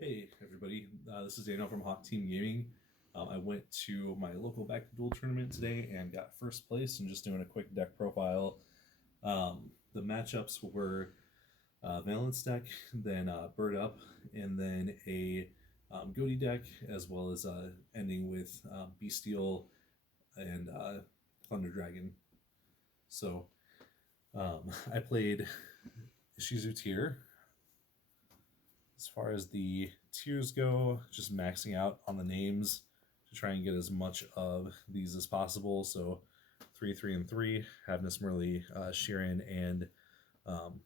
Hey everybody, this is Daniel from Hawk Team Gaming. I went to my local back to Duel tournament today and got first place and just doing a quick deck profile. The matchups were Valence deck, then Bird Up, and then a Goatee deck, as well as ending with Bestial and Thunder Dragon. So I played Ishizu Tear. As far as the tiers go, just maxing out on the names to try and get as much of these as possible. So 3, 3, and 3, Havness Merly, Sheeran, and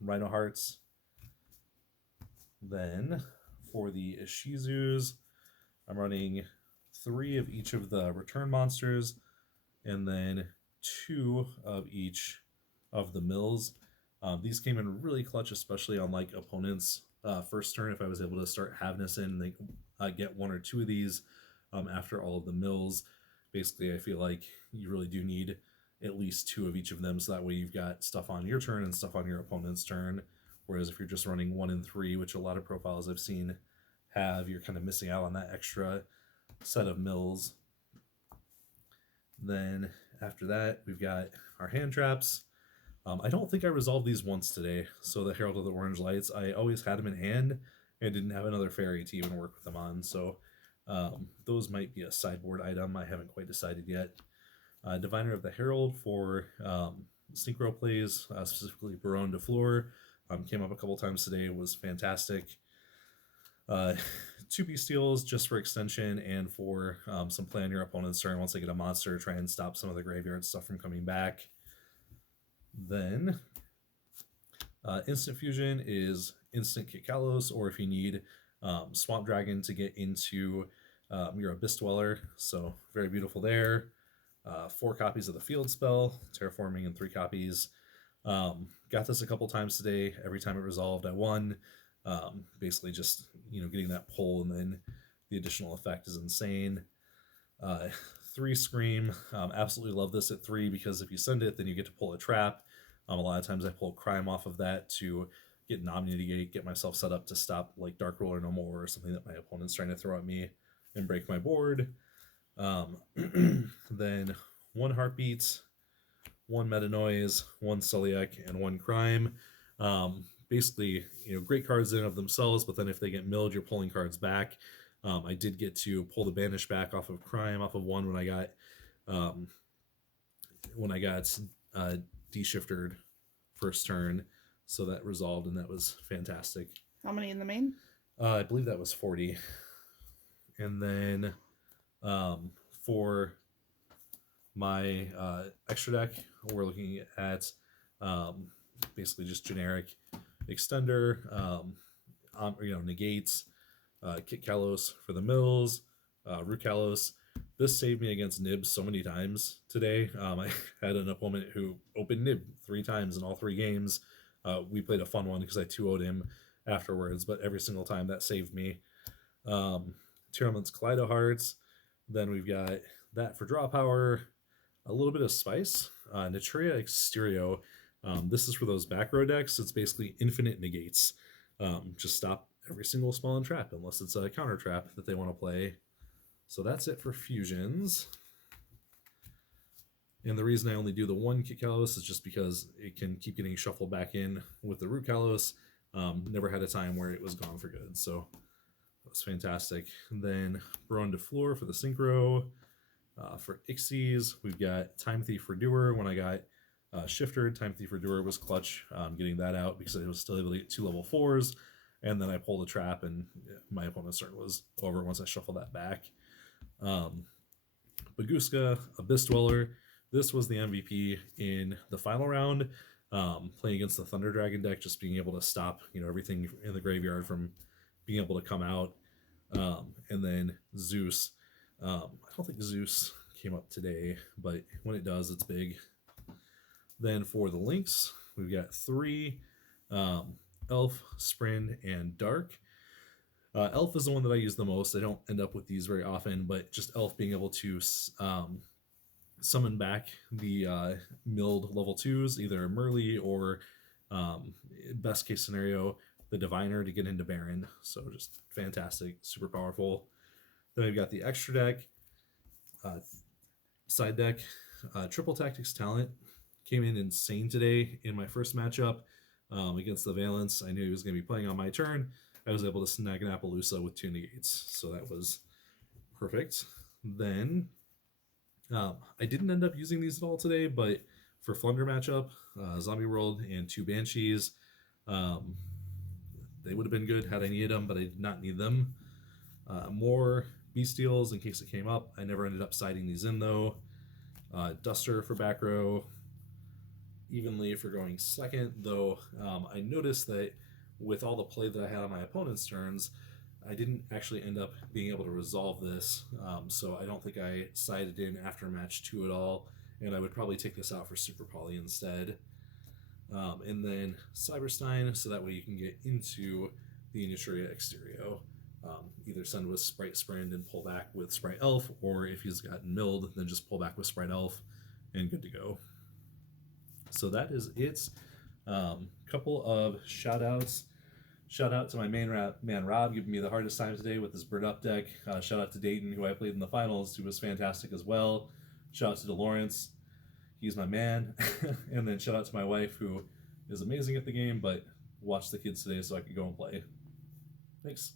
Rhino Hearts. Then for the Ishizus, I'm running 3 of each of the return monsters, and then 2 of each of the mills. These came in really clutch, especially on like opponents' first turn. If I was able to start Havness in, they get 1 or 2 of these after all of the mills. Basically, I feel like you really do need at least 2 of each of them, so that way you've got stuff on your turn and stuff on your opponent's turn. Whereas if you're just running 1 and 3, which a lot of profiles I've seen have, you're kind of missing out on that extra set of mills. Then after that, we've got our hand traps. I don't think I resolved these once today. So the Herald of the Orange Lights, I always had them in hand and didn't have another fairy to even work with them on. So those might be a sideboard item. I haven't quite decided yet. Diviner of the Herald for synchro plays, specifically Baron de Fleur. Came up a couple times today, was fantastic. 2 Bestials just for extension and for some play on your opponent's turn. Once they get a monster, try and stop some of the graveyard stuff from coming back. Then Instant Fusion is instant Kick Kalos, or if you need Swamp Dragon to get into your Abyss Dweller. So very beautiful there. 4 copies of the Field Spell, Terraforming, and 3 copies. Got this a couple times today. Every time it resolved, I won. Basically just, getting that pull, and then the additional effect is insane. 3 Scream. Absolutely love this at 3 because if you send it, then you get to pull a trap. A lot of times I pull Crime off of that to get Omni-Negate, get myself set up to stop like Dark Roller No More or something that my opponent's trying to throw at me and break my board. Then 1 Heartbeat, 1 Meta Noise, 1 Suliak, and 1 Crime. Basically, great cards in and of themselves, but then if they get milled, you're pulling cards back. I did get to pull the Banish back off of Crime off of 1 when I got de-shifted first turn, so that resolved, and that was fantastic. How many in the main? I believe that was 40. And then for my extra deck, we're looking at basically just generic extender, negates, Kit Kalos for the mills, Root Kalos. This saved me against Nib so many times today. I had an opponent who opened Nib 3 times in all 3 games. We played a fun one because I 2-0'd him afterwards, but every single time that saved me. Tearlament's Kaleido Hearts. Then we've got that for draw power, a little bit of spice. Natria Exterio. This is for those back row decks. It's basically infinite negates. Just stop every single spell and trap unless it's a counter trap that they want to play. So that's it for fusions. And the reason I only do the 1 Kit Kalos is just because it can keep getting shuffled back in with the Root Kalos. Never had a time where it was gone for good. So that was fantastic. And then Baron de Fleur for the Synchro. For Ixies, we've got Time Thief for Doer. When I got Shifter, Time Thief for Doer was clutch, getting that out because I was still able to get 2 level 4s. And then I pulled a trap, and my opponent's turn was over once I shuffled that back. Baguska, Abyss Dweller. This was the MVP in the final round, playing against the Thunder Dragon deck, just being able to stop everything in the graveyard from being able to come out. And then Zeus. I don't think Zeus came up today, but when it does, it's big. Then for the links, we've got 3 Elf, Sprint, and Dark. Elf is the one that I use the most. I don't end up with these very often, but just Elf being able to summon back the milled level 2s, either Merly or best case scenario, the Diviner to get into Baron. So just fantastic, super powerful. Then we've got the extra deck, side deck, Triple Tactics Talent. Came in insane today in my first matchup against the Valence. I knew he was going to be playing on my turn. I was able to snag an Appaloosa with 2 negates, so that was perfect. Then I didn't end up using these at all today, but for Flunder matchup, Zombie World and 2 Banshees, they would have been good had I needed them, but I did not need them. More Bestials in case it came up. I never ended up siding these in though. Duster for back row, evenly for going second, though I noticed that with all the play that I had on my opponent's turns, I didn't actually end up being able to resolve this, so I don't think I sided in after match 2 at all, and I would probably take this out for Super Poly instead. And then Cyberstein, so that way you can get into the Initiaria Exterio. Either send with Sprite Sprint and pull back with Sprite Elf, or if he's gotten milled, then just pull back with Sprite Elf and good to go. So that is it. Couple of shout outs. Shout out to my main man Rob, giving me the hardest time today with his Bird Up deck. Shout out to Dayton, who I played in the finals, who was fantastic as well. Shout out to DeLawrence, he's my man. And then shout out to my wife, who is amazing at the game, but watched the kids today so I could go and play. Thanks.